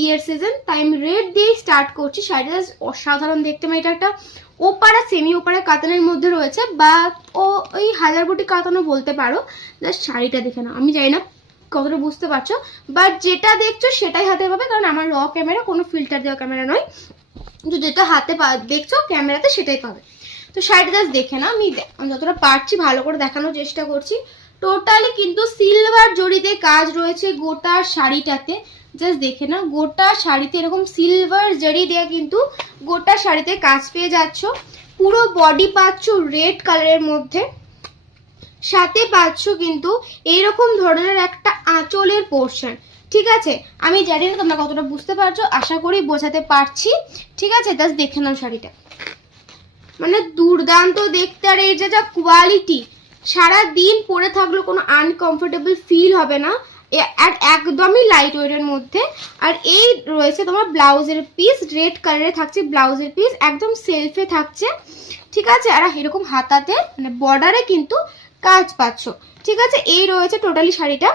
বিয়ের সিজন, তাই আমি রেড দিয়ে স্টার্ট করছি। শাড়িটা অসাধারণ দেখতে, মানে এটা একটা ওপারা সেমি ওপারা কাতানের মধ্যে রয়েছে, বা ওই হাজারবুটি কাতানও বলতে পারো। জাস্ট শাড়িটা দেখে নাও, আমি জানি না কতটা বুঝতে পারছো, বাট যেটা দেখছো সেটাই হাতে পাবে, কারণ আমার র ক্যামেরা, কোনো ফিল্টার দেওয়া ক্যামেরা নয়, কিন্তু যেটা হাতে দেখছো ক্যামেরাতে সেটাই পাবে। তো শাড়িটা জাস্ট দেখে না, আমি যতটা পারছি ভালো করে দেখানোর চেষ্টা করছি। টোটালি কিন্তু সিলভার জড়িতে কাজ রয়েছে গোটা শাড়িটাতে, জাস্ট দেখে না, গোটা শাড়িতে এরকম সিলভার জড়ি দিয়ে কিন্তু গোটা শাড়িতে কাজ পেয়ে যাচ্ছ। পুরো বডি পাচ্ছ রেড কালারের মধ্যে, সাথে পাচ্ছ কিন্তু এইরকম ধরনের একটা আঁচলের পোর্শন। ঠিক আছে, আমি জানি না তোমরা কতটা বুঝতে পারছো, আশা করি বোঝাতে পারছি। ঠিক আছে, জাস্ট দেখে নাও শাড়িটা, মানে দুর্দান্ত দেখতে। আর এই যে যা কোয়ালিটি, সারা দিন পরে থাকলে কোনো আনকমফোর্টেবল ফিল হবে না, আর একদমই লাইট ওয়েটের মধ্যে। আর এই রয়েছে তোমার ব্লাউজের পিস, রেড কালারে থাকছে ব্লাউজের পিস, একদম সেলফে থাকছে। ঠিক আছে, আর এরকম হাতাতে মানে বর্ডারে কিন্তু কাজ পাচ্ছ। ঠিক আছে, এই রয়েছে টোটালি শাড়িটা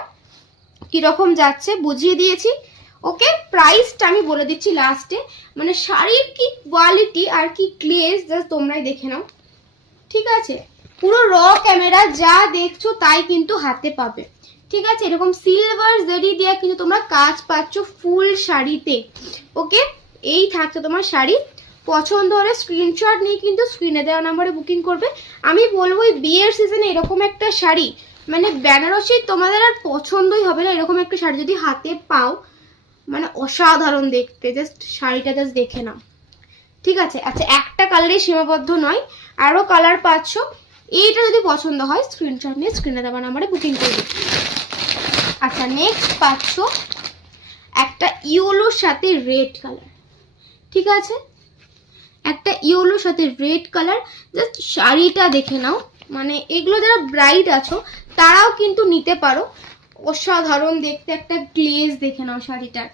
কিরকম যাচ্ছে বুঝিয়ে দিয়েছি। ওকে, প্রাইসটা আমি বলে দিচ্ছি লাস্টে, মানে শাড়ির কি কোয়ালিটি আর কি গ্লেজ জাস্ট তোমরাই দেখে নাও। ঠিক আছে, পুরো র ক্যামেরা যা দেখছো তাই কিন্তু হাতে পাবে। ঠিক আছে, এরকম সিলভার জেরি দিয়ে কিন্তু তোমরা কাজ পাচ্ছ ফুল শাড়িতে। ওকে, এই থাকছে তোমার শাড়ি। পছন্দ হলে স্ক্রিনশট নিয়ে কিন্তু স্ক্রিনে দেওয়া নাম্বারে বুকিং করবে। আমি বলবো এই বিয়ের সিজনে এরকম একটা শাড়ি, মানে বেনারসি তোমাদের আর পছন্দই হবে না, এরকম একটা শাড়ি যদি হাতে পাও, মানে অসাধারণ দেখতে। জাস্ট শাড়িটা জাস্ট দেখে নাও। ঠিক আছে, আচ্ছা একটা কালারে সীমাবদ্ধ নয়, আরো কালার পাচ্ছ। এইটা যদি পছন্দ হয় স্ক্রিনশট নিয়ে স্ক্রিনে দেওয়া নাম্বারে বুকিং করবে। আচ্ছা, নেক্সট পাচ্ছ একটা ইয়েলোর সাথে রেড কালার। ঠিক আছে, একটা ইয়েলোর সাথে রেড কালার, জাস্ট শাড়িটা দেখে নাও। মানে এগুলো যারা ব্রাইড আছো তারাও কিন্তু নিতে পারো, অসাধারণ দেখতে একটা গ্লেজ দেখে নাও শাড়িটার।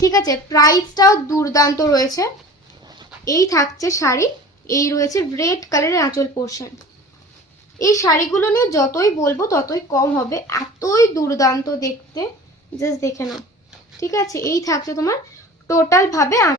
ঠিক আছে, প্রাইসটাও দুর্দান্ত রয়েছে। এই থাকছে শাড়ি, এই রয়েছে রেড কালারের আঁচল পোর্শন। এই শাড়িগুলো নিয়ে যতই বলবো ততই কম হবে, এতই দুর্দান্ত দেখতে, জাস্ট দেখে নাও। ঠিক আছে, এই থাকছে তোমার টোটাল ভাবে